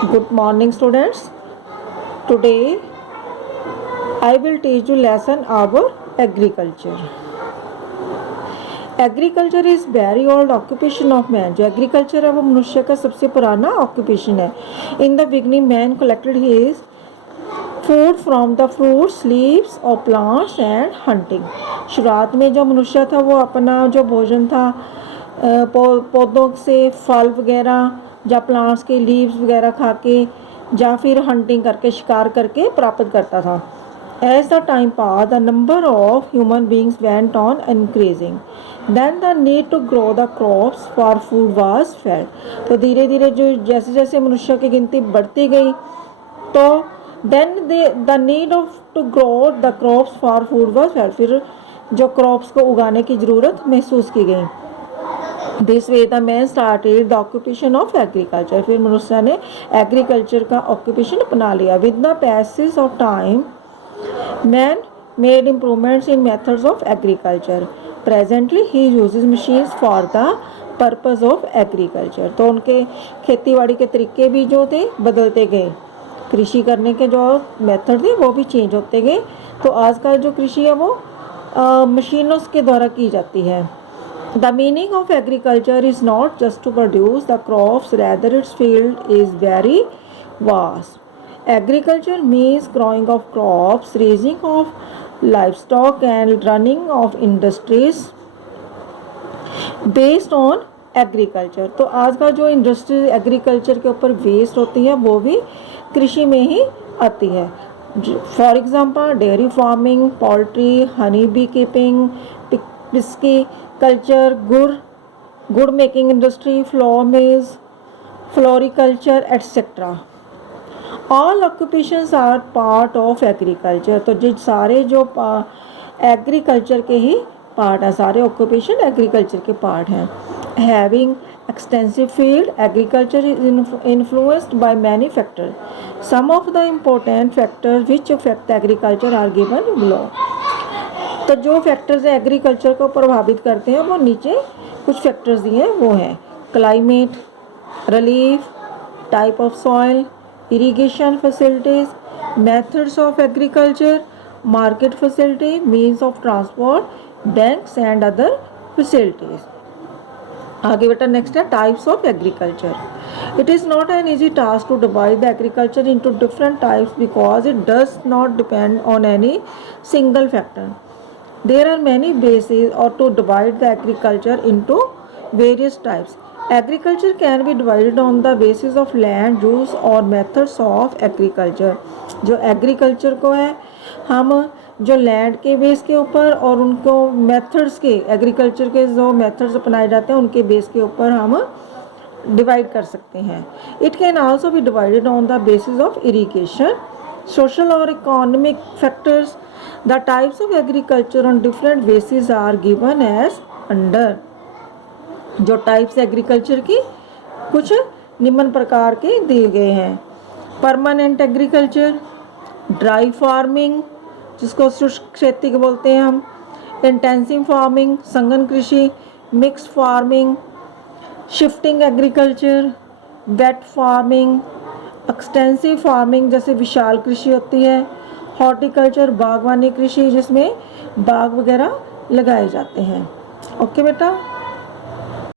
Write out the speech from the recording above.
Good morning, students. Today I will teach you lesson about agriculture. Agriculture is very old occupation of man. जो agriculture है वो मनुष्य का सबसे पुराना ऑक्यूपेशन है. In the beginning man collected his food from the fruits, leaves और plants and hunting. शुरुआत में जो मनुष्य था वो अपना जो भोजन था पौधों से फल वगैरह या प्लांट्स के लीव्स वगैरह खा के या फिर हंटिंग करके शिकार करके प्राप्त करता था. As the time passed, the number of human beings went on increasing. Then the need to grow the crops for food was felt. तो धीरे धीरे जो जैसे जैसे मनुष्य की गिनती बढ़ती गई तो then the need of to grow the crops for food was felt. फिर जो क्रॉप्स को उगाने की ज़रूरत महसूस की गई. This way the man started the occupation of agriculture. फिर मनुष्य ने एग्रीकल्चर का ऑक्यूपेशन अपना लिया. With the passage of time man made improvements in methods of agriculture. Presently he uses machines for the purpose of agriculture. तो उनके खेतीबाड़ी के तरीके भी जो थे बदलते गए. कृषि करने के जो मेथड थे वो भी चेंज होते गए. तो आज का जो कृषि है वो मशीनों के द्वारा की जाती है. The meaning of agriculture is not just to produce the crops, rather its field is very vast. Agriculture means growing of crops, raising of livestock and running of industries based on agriculture. तो आज का जो industry agriculture के ऊपर based होती है वो भी कृषि में ही आती है. For example dairy farming, poultry, honey bee keeping, pisciculture, gur making industry, flour mills, floriculture etcetera. All occupations are part of agriculture. तो जो सारे जो एग्रीकल्चर के ही पार्ट हैं, सारे ऑक्यूपेशन एग्रीकल्चर के पार्ट हैं. Having extensive field, agriculture is influenced by many factors. Some of the important factors which affect agriculture are given below. तो जो फैक्टर्स एग्रीकल्चर को प्रभावित करते हैं वो नीचे कुछ फैक्टर्स दिए हैं. वो हैं climate, relief, type of soil, irrigation facilities, methods of agriculture, market facility, means of transport, banks and other facilities. आगे बेटा नेक्स्ट है types of agriculture. It is not an easy task to divide the agriculture into different types because it does not depend on any single factor. There are many bases or to divide the agriculture into various types. Agriculture can be divided on the basis of land use or methods of agriculture. जो agriculture को है हम जो land के base के ऊपर और उनको मेथड्स के एग्रीकल्चर के जो मेथड्स अपनाए जाते हैं उनके बेस के ऊपर हम डिवाइड कर सकते हैं. It can also be divided on the basis of irrigation, social और economic factors. The types of agriculture on different bases are given as under. जो टाइप्स एग्रीकल्चर की कुछ निम्न प्रकार के दिए गए हैं. परमानेंट एग्रीकल्चर, ड्राई फार्मिंग जिसको शुष्क खेती के बोलते हैं हम, इंटेंसिव फार्मिंग संघन कृषि, mix farming, shifting agriculture, wet farming, extensive farming जैसे विशाल कृषि होती है, हॉर्टिकल्चर बागवानी कृषि जिसमें बाग वगैरह लगाए जाते हैं. ओके बेटा.